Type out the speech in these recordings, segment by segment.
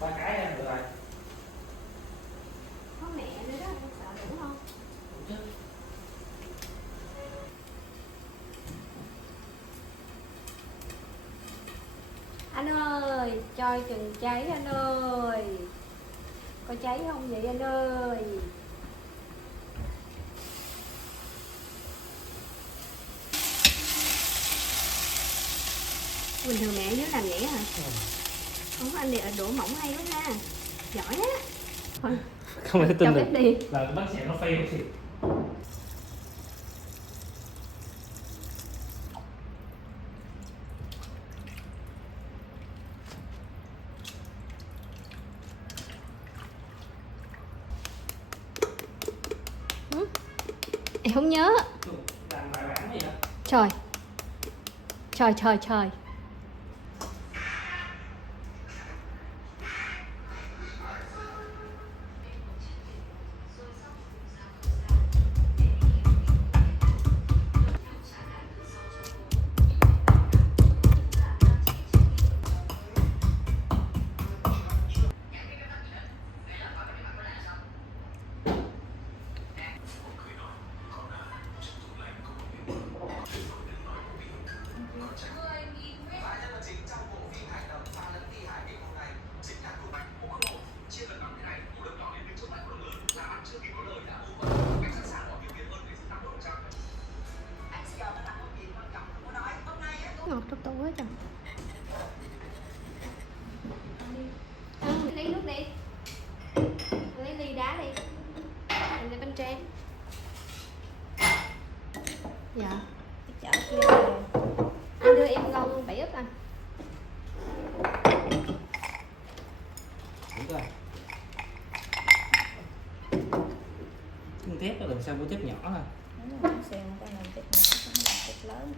3 cái ra được rồi. Có mẹ nữa đó, con sợ đủ không? Đủ chứ. Anh ơi, cho chừng cháy anh ơi. Có cháy không vậy anh ơi? Bình thường mẹ ở dưới làm vậy hả? Không có, anh thì đổ mỏng hay quá ha. Giỏi á. Thôi, Không thể tin được đi. là bánh xèo nó fail thiệt. Em không nhớ. Làm bài bản gì hả? Trời. Trời trời trời. Ngọt trong tủ hết trời. Lấy nước đi. Lấy ly đá đi. Anh lấy bánh tráng. Dạ. Cái chảo kia rồi. Anh đưa em ngon 7 ức anh. Đúng rồi. Cái tép là lần sau mua tép nhỏ thôi. Đúng rồi, xèo người ta làm tép nhỏ, không làm tép lớn.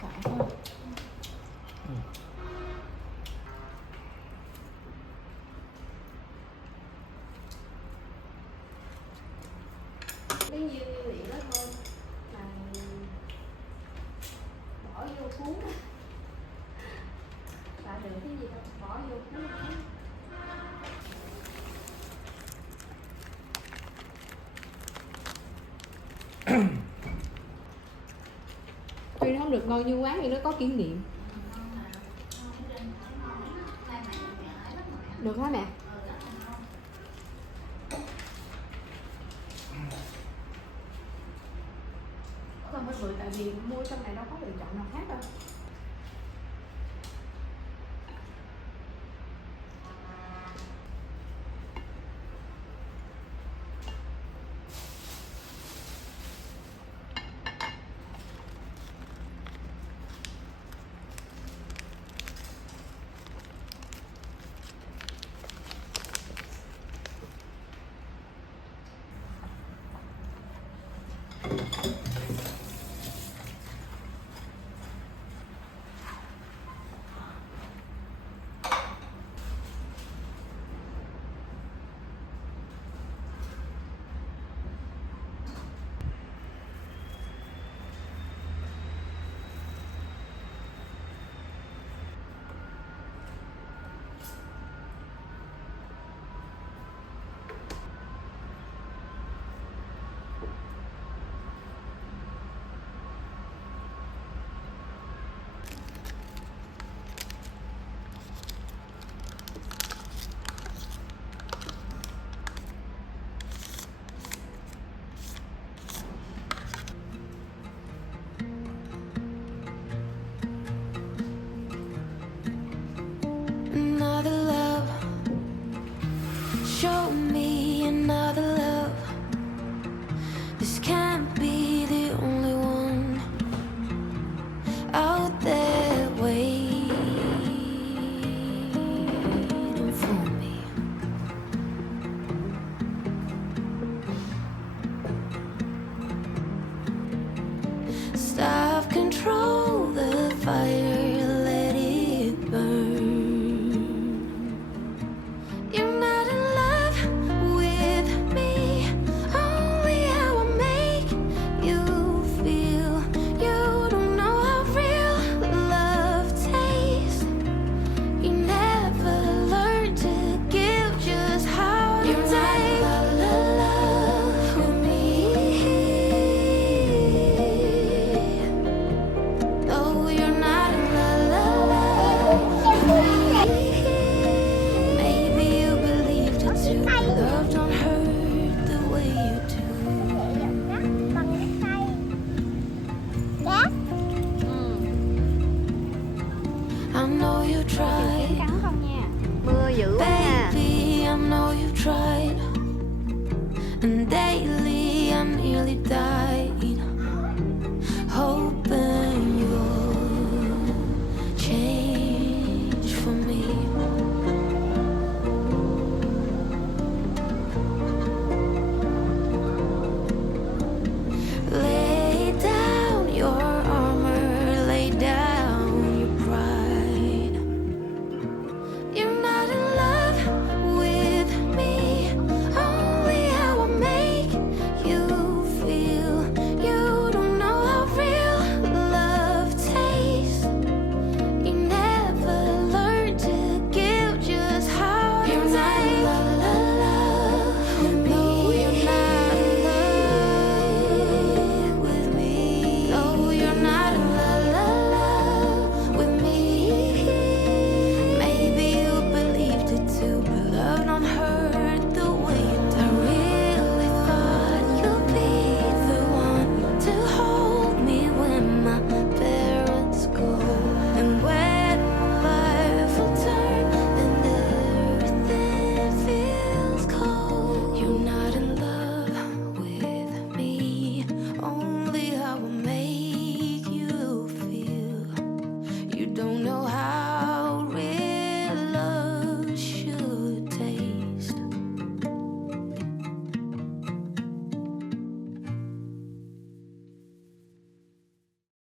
Phải không? Cái nhiêu nguyên liệu đó thôi mà bỏ vô cuốn á. Là được cái gì đâu, bỏ vô cuốn. Tuy nó không được ngon như quán nhưng nó có kỷ niệm. Được hả mẹ? Không mới bự tại vì mua trong này đâu có lựa chọn nào khác đâu. know you Kiến tried. cắn không nha. Mưa dữ quá nha. Baby, I know you tried. And daily I nearly died.